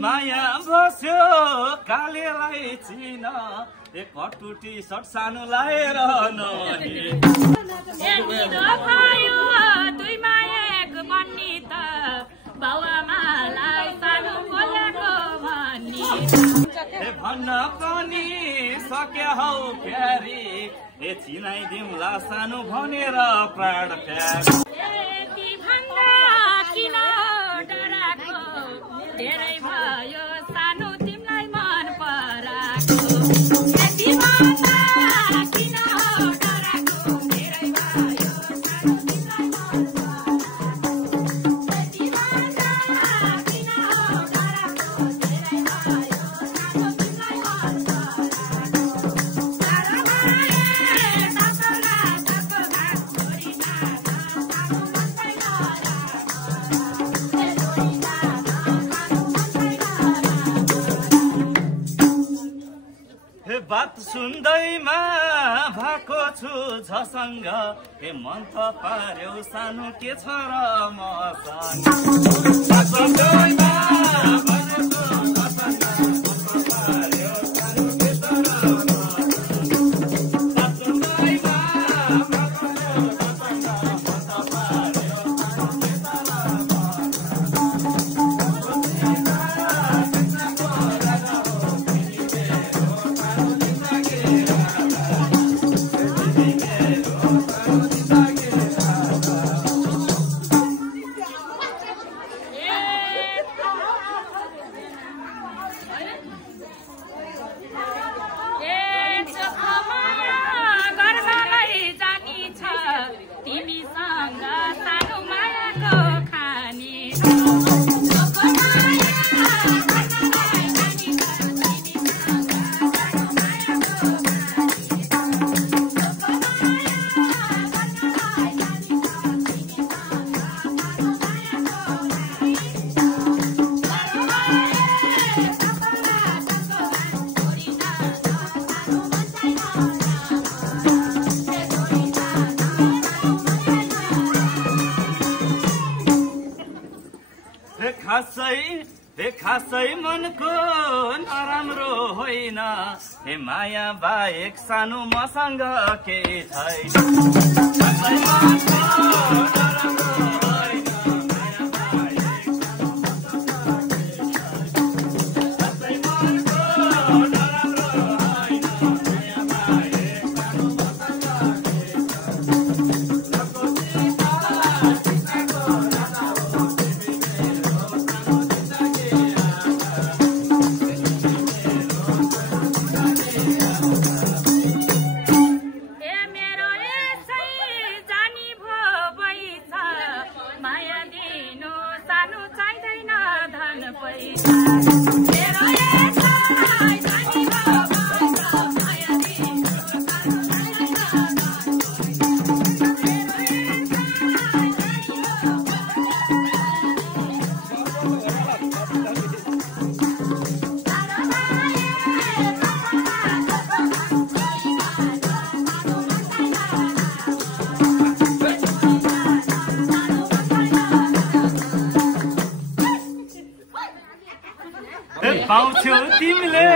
माया बस्यो कालेलाई चिन कटुटी सर्ट सानो लाएर भन्न पनि सक्या हौ प्यारी चिनाइदिउँला सानो भनेर प्राण प्यार धेरै भयो सानो तिमीलाई मन पराएको बात सुन्दैमा भएको छु झसँग मन त पार्यो सानो के छ र खासै मनको नराम्रो होइन माया बाहेक सानो मसँग केही छैन पाउँछौ तिमीले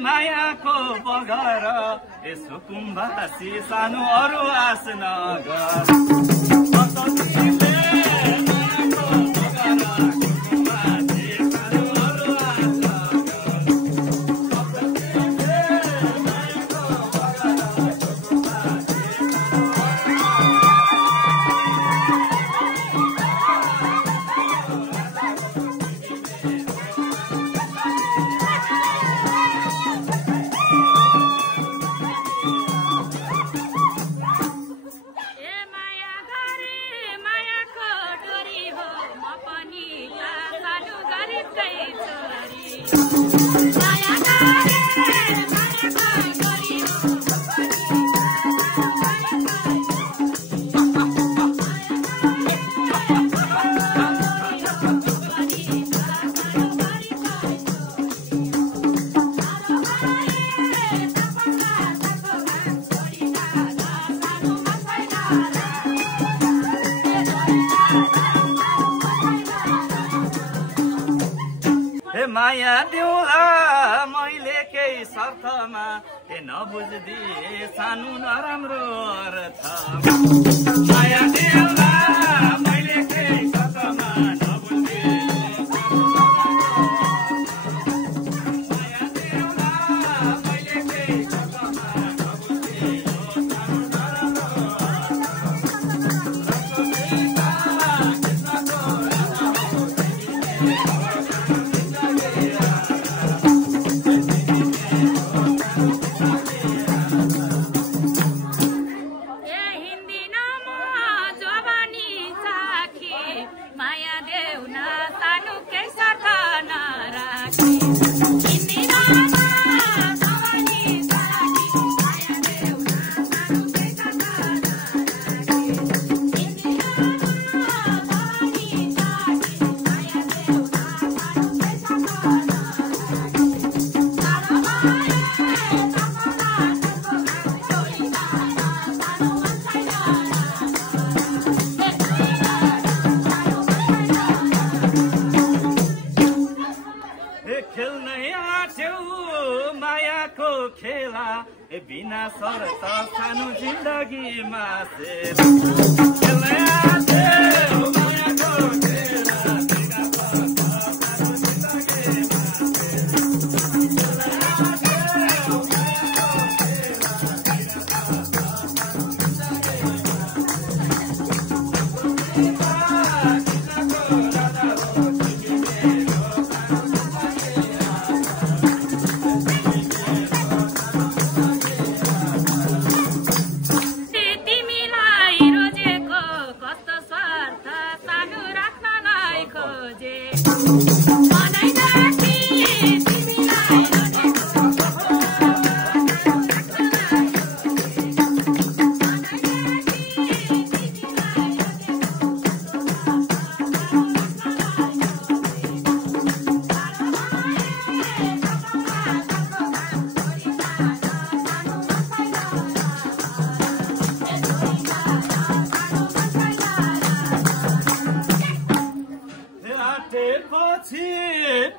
मायाको बगर यसो कुम्बासी सानो अरू आस नगर माया देउला मैले केही शर्तमा नबुझ्दिए सानो नराम्रो अर्थ माया देउला मैले केही शर्तमा नबुझ्दिए माया देउला मैले केही शर्तमा नबुझ्दिए सानो बिना शर्त सानो जिन्दगीमा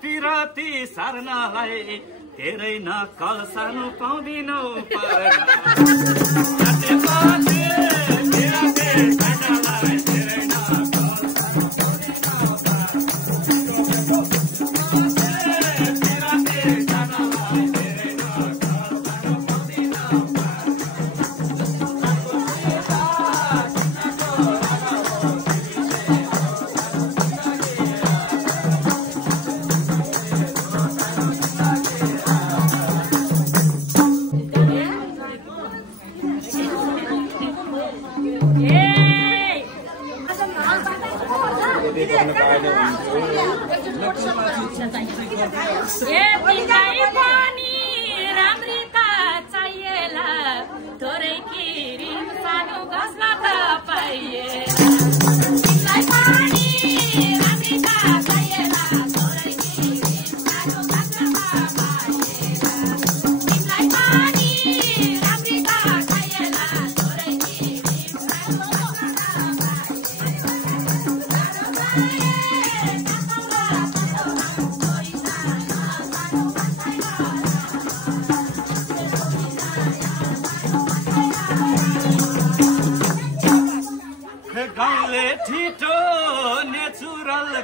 पिरती सार्नलाई धेरै नक्कल सानो पाउँदिनौ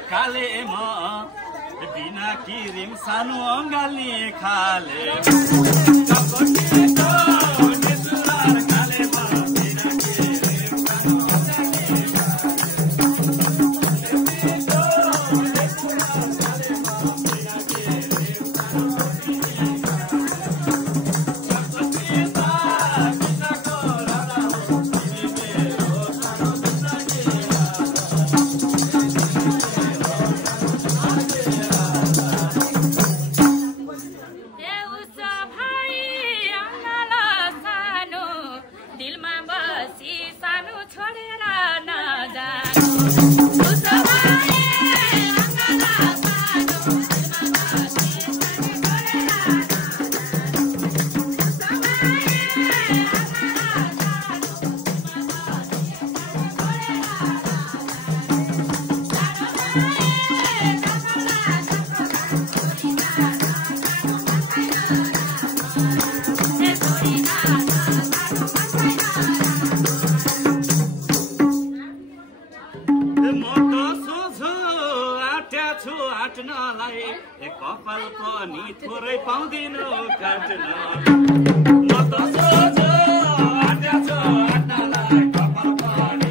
कालेमा बिना किरिम सानो अङ्गाली खाले पनि थोरै पाउँदिनु काट्न म त सोझो आँट्याछु आँट्नलाई कपाल पनि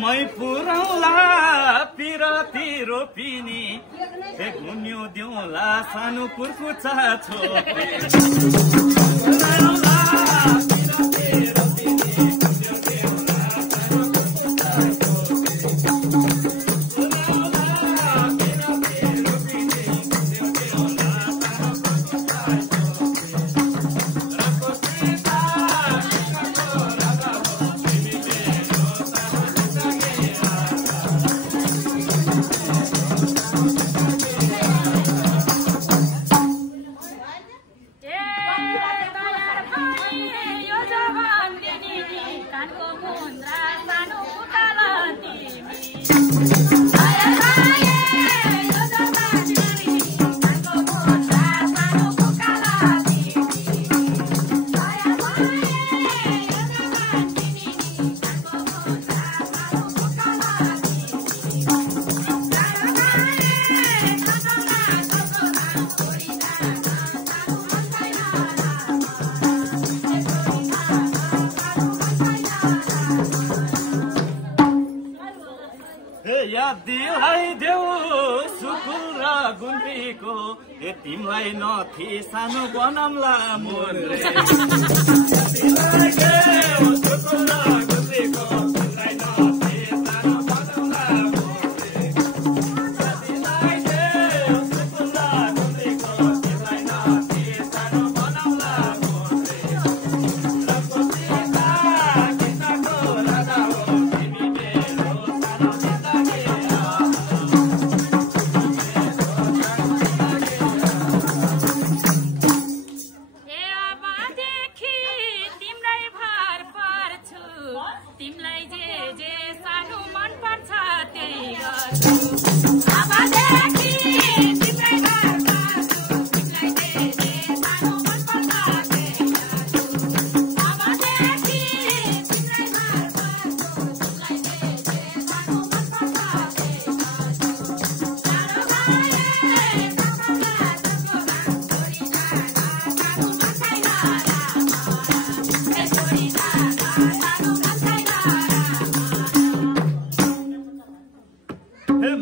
मै पुरौला पिरती रोपिनी गुन्यो दिउँला सानो कुर्कुचा छोपे दिलाई देऊ सुकुल र गुन्द्रीको तिमीलाई नथी सानो बनमला मोरे दिलाई देऊ सुकुल र गुन्द्रीको तिमीलाई नथी सानो बनमला मोरे दिलाई देऊ सुकुल र गुन्द्रीको तिमीलाई नथी सानो बनमला मोरे रको सीता किनको राजा हो तिमी मेरो सानो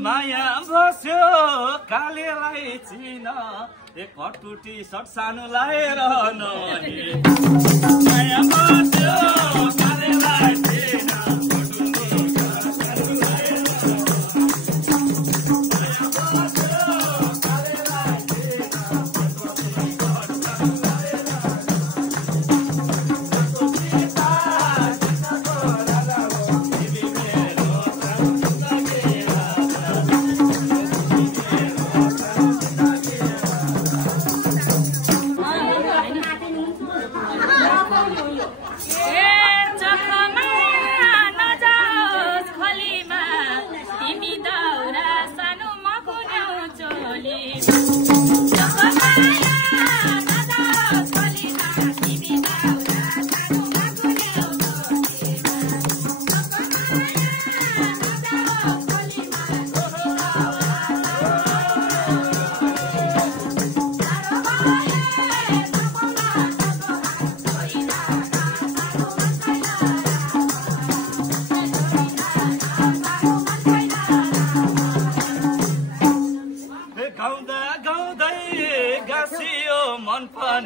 माया बस्यो कालेलाई चिन कटुटी सर्ट सानो लाएर माया बस्यो कालेलाई चिन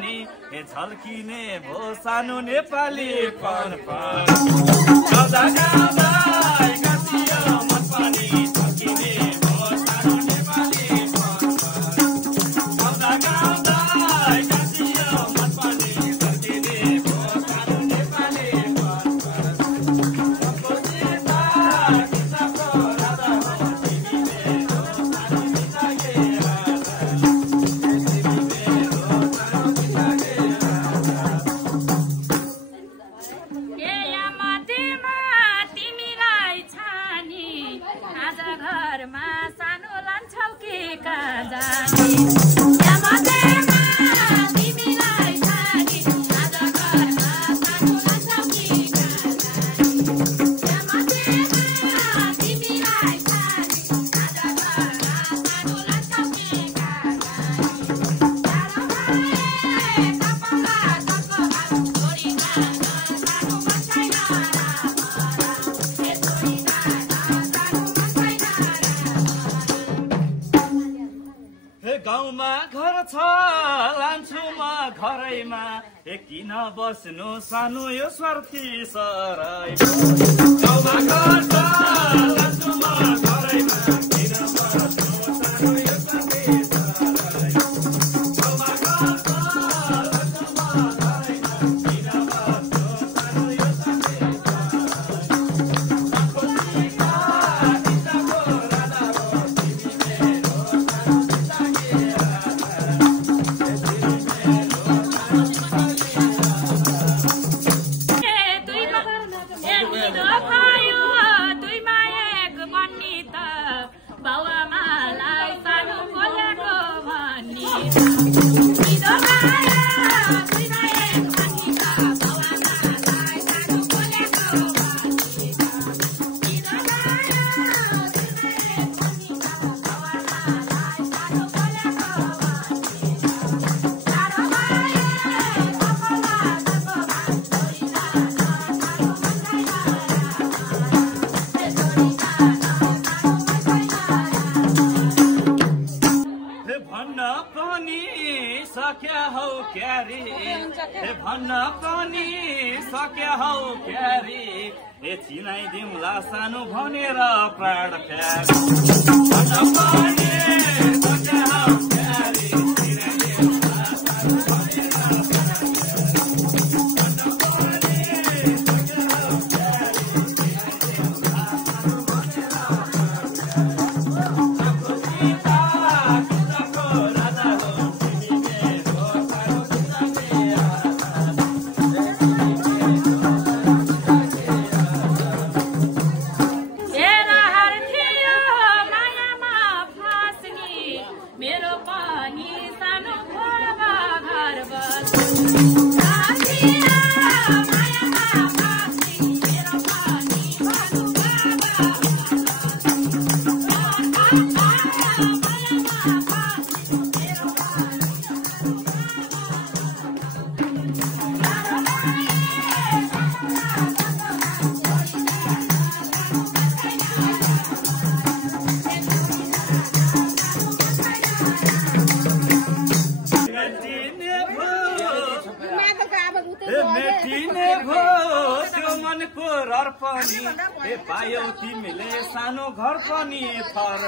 पनि झल्किने भो सानो नेपाली पन गाउँदा गाउँदा गाँसियो मन पनि झल्किने भो सानो नेपाली पन गाउँदा गाउँदा गाँसियो मन पनि झल्किने भो सानो नेपाली पन गाउँमा घर छ लान्छु म घरैमा किन बस्नु सानो यो स्वार्थी सराई गाउँमा घर छ लान्छु म घरैमा किन बस्नु सानो यो स्वार्थी सराई गाउँमा घर छ लान्छु म घरैमा किन बस्नु सानो यो स्वार्थी भन्न पनि सक्या हौ क्यारी चिनाइदिउँला सानो भनेर प्राण प्यार भन्न पनि सक्या हौ क्यारी चिनाइदिउँला सानो भनेर पायौ तिमीले सानो घर पनि थर